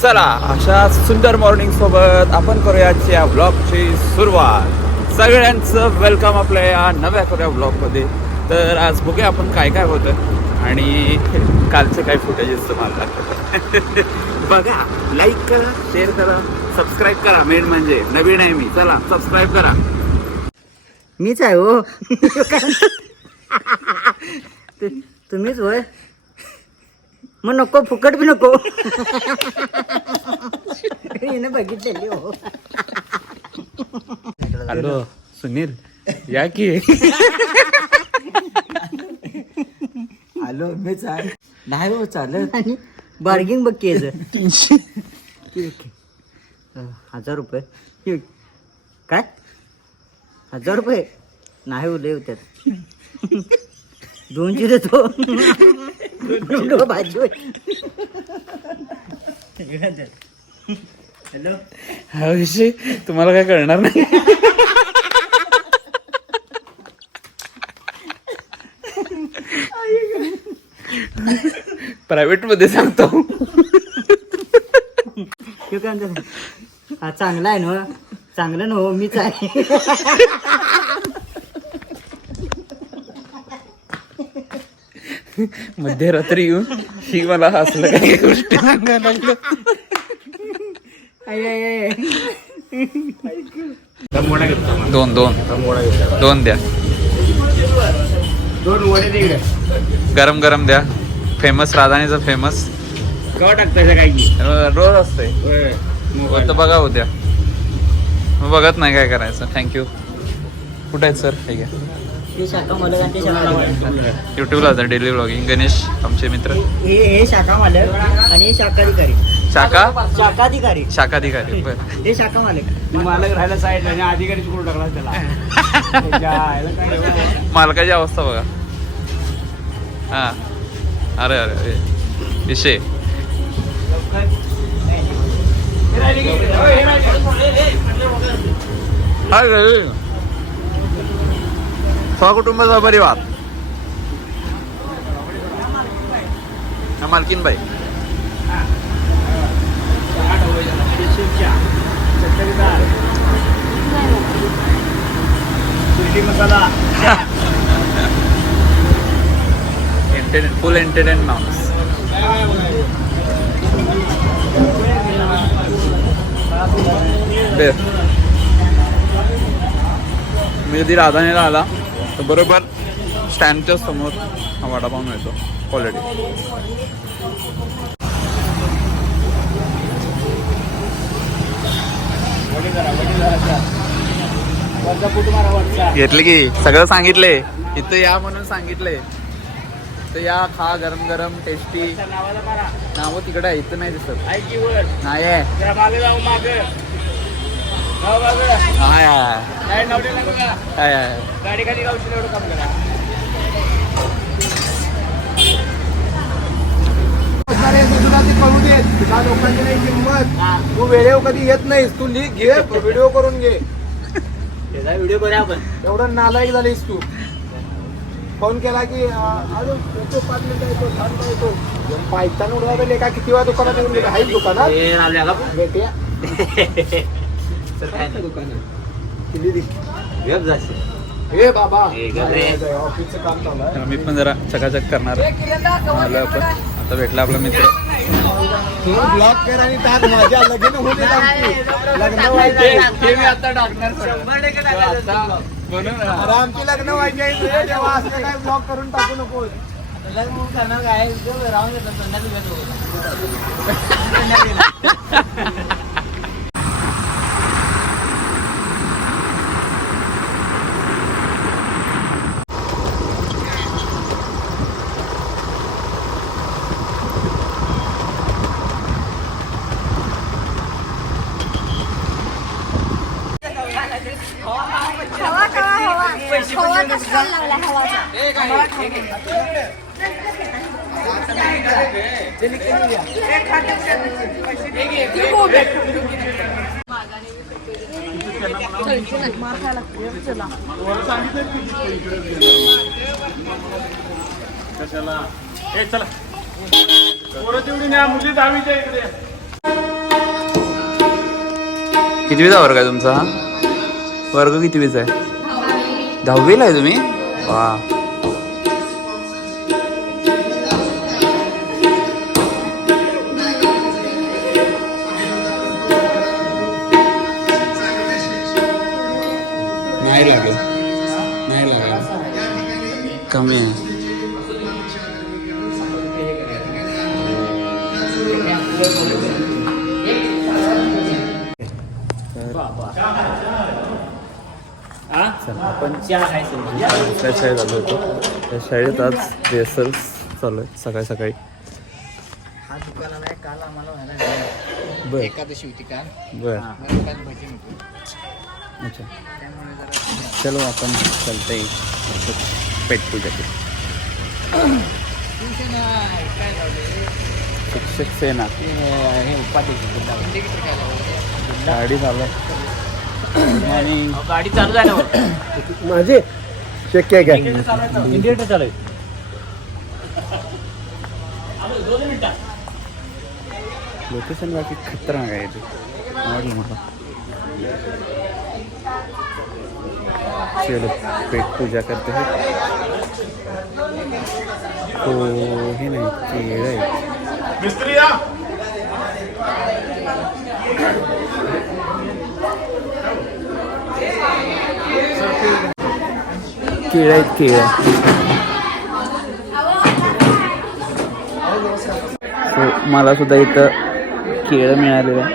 चला, अशा सुंदर मॉर्निंग सोबत आपण करूया या ब्लॉगची सुरुवात. सगळ्यांचं वेलकम आपल्या या नव्या करूया ब्लॉगमध्ये. तर आज बघूया आपण काय काय होतं आणि कालचे काय फुटेजेस तुम्हाला दाखवतो. बघा, लाईक करा, शेअर करा, सबस्क्राईब करा. मेन म्हणजे नवीन आहे मी, चला सबस्क्राईब करा. मीच आहे हो. तुम्हीच होय, मग नको, फुकट बी नको. हिने बघितलेली हो. हॅलो सुनील, या की. हॅलो, मीच आहे. नाही हो, चालत. आणि बार्गिंग बघ की 1000 रुपये. काय 1000 रुपये नाही उलय होत्यात. 200 देतो. भाजी. हॅलो, हा विषय तुम्हाला काय कळणार नाही. प्रायव्हेट मध्ये सांगतो. हा चांगला आहे ना, चांगलं ना हो, मीच आहे. मध्यरात्री येऊन ही मला हसलं काही गोष्टी सांगायला लागलं. दोन द्या. 2 वडे गरम गरम द्या. फेमस राधानीचं फेमस. केव्हा टाकतायचं काय की रोज असतंय. तर बघा उद्या. मग बघत नाही काय करायचं. थँक्यू. कुठे आहेत सर? ठीक आहे. शाखा मालक आणि ते शाखा मालक. युट्यूबला होता डेली व्लॉगिंग. गणेश आमचे मित्र. हे शाखा मालक आणि शाखाधिकारी. शाखाधिकारी बरं. हे शाखा मालक. मालक राहायला साईडला आणि अधिकारी करून टाकला त्याला. मालकाची अवस्था बघा. हा, अरे अरे विषय. सहकुटुंबाचा परिवार. मालकीन बाई. मसाला फुल एंटरटेन माणूस. मी कधी राधानेला आला तर बरोबर स्टँडच्या समोर हा वडापाव मिळतो. क्वालिटी. घेतले की सगळं सांगितले. इथं या म्हणून सांगितले. तर या, खा, गरम गरम टेस्टी. नाव तिकडे आहे, इथं नाही दिसत. नाही आहे. गाडी खाली गावशी एवढं काम करा. कळू दे तुला लोकांची नाही किंमत. तू वेळेवर कधी येत नाहीस. तू लिख घे, व्हिडिओ करून घे. व्हिडिओ करूया आपण. एवढं नालायक झालीस तू. फोन केला की अजून येतो, 5 मिनिटं येतो, 10 मिनिटं येतो. पायतान उडवायला का किती वेळा दुकानात येऊन गेला. आहे दुकानात भेटूया. हे बाबा ऑफिसचं काम चालू आहे. मी पण जरा चकाचक करणार आलो आपण. आता भेटला आपला मित्र. ब्लॉक कर आणि टाक. माझ्या लग्न होते लग्न व्हायचे. आता टाकणार. आमची लग्न व्हायचे तेव्हा असं काय ब्लॉक करून टाकू नको. हवा लागला हवा. कशाला ए चला पोरं तेवढी नाही मुली दहावीच्या इकडे. कितवीचा वर्ग आहे तुमचा? वर्ग कितवीचा आहे? 10वीला आहे तुम्ही? वा. नाही लागेल, नाही लागेल, कमी आहे. आपण त्या शाळेत आलो होतो. त्या शाळेत आज रिहर्सल्स चालू आहे सकाळी सकाळी. हा दुकान आहे. काल आम्हाला व्हायला बर एकादशी होती काल. बर काल भजी नव्हती. अच्छा, त्यामुळे जरा चलो आपण चलते पेट पूजा की. काय झालं शिक्षक सेना हे उपाध्याय गाडी चालू आणि गाडी चालू झाल्यावर माझे शक्य आहे काय? इंडिया चालू आहे. लोकेशन बाकी खतरनाक आहे ते. आवडलं मला. चलो पेट पूजा करते हैं. तो हे नाही केळं आहे. मिस्त्री या. केळं आहेत केळं. तो मला सुद्धा इथं केळं मिळालेलं आहे.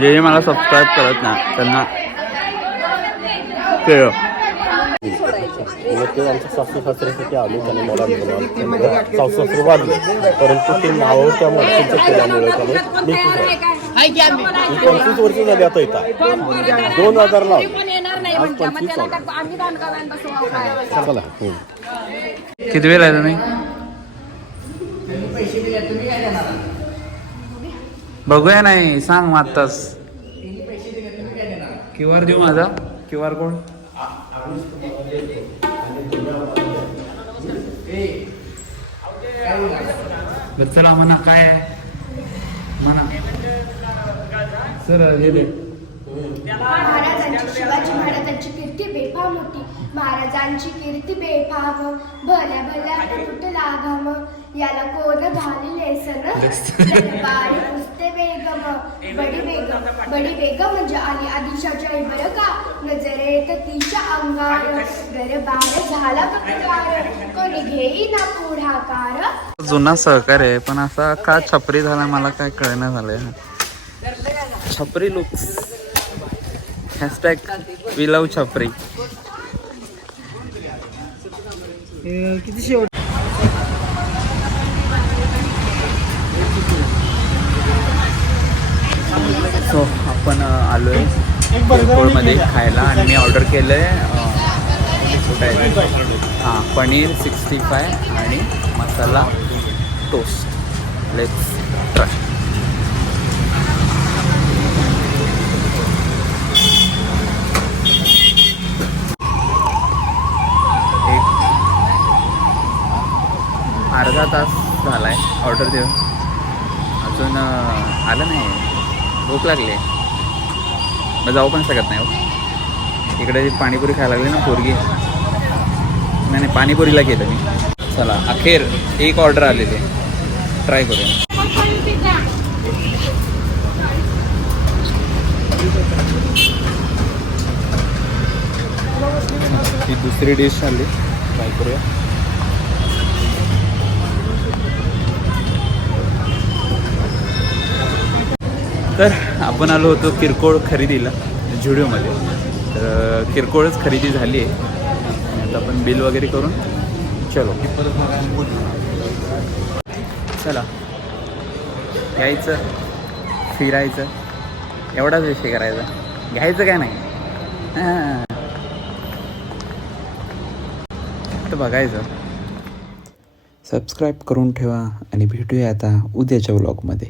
जे मला सबस्क्राईब करत ना त्यांना केळं. ते आमच्या सासू सासऱ्यासाठी आलो त्याने मला सासू सासरे वाढले परंतु ते नावावर त्या माणसांच्या केल्यामुळे त्यामुळे मी मी 25 वर्ष झाली आता येतात 2000 आज 25 चला किती वेळ आहे तुम्ही? बघूया नाही सांग मग आत्ताच. QR देऊ माझा QR कोड. चला म्हणा काय आहे म्हणा सर हे दे. महाराजांची शिवाजी महाराजांची कीर्ती बेफाम होती. महाराजांची कीर्ती बेफाम भल्या भल्या कुठ लागाम याला कोण घाली लेसन बारी पुसते बेगम बडी बेगम म्हणजे आली आदिशाच्या बरं का नजरेत तिच्या अंगार गरबार झाला प्रकार कोणी घेईना पुढाकार. जुना सहकार आहे पण असा का छपरी झाला मला काय कळना झालंय. छपरी लुक्स हॅशटॅग वी लव छपरी. किती शेवट सो आपण आलो आहे मध्ये खायला आणि मी ऑर्डर केलं आहे हां पनीर 65 आणि मसाला टोस्ट. Let's try. अर्धा तास झाला आहे ऑर्डर देऊन अजून आलं नाही. भूक लागली मग जाऊ पण शकत नाही हो. इकडे पाणीपुरी खायला लागली ना पोरगी. नाही पाणीपुरीला केलं मी. चला अखेर एक ऑर्डर आलेली ट्राय करूया. ही दुसरी डिश आली ट्राय करूया. तर आपण आलो होतो किरकोळ खरेदीला झुडिओमध्ये. तर किरकोळच खरेदी झाली आहे. आता आपण बिल वगैरे करून चलो चला यायचं फिरायचं एवढाच विषय करायचा, घ्यायचं काय नाही. हां, तर बघायचं. सबस्क्राईब करून ठेवा आणि भेटूया आता उद्याच्या व्लॉगमध्ये.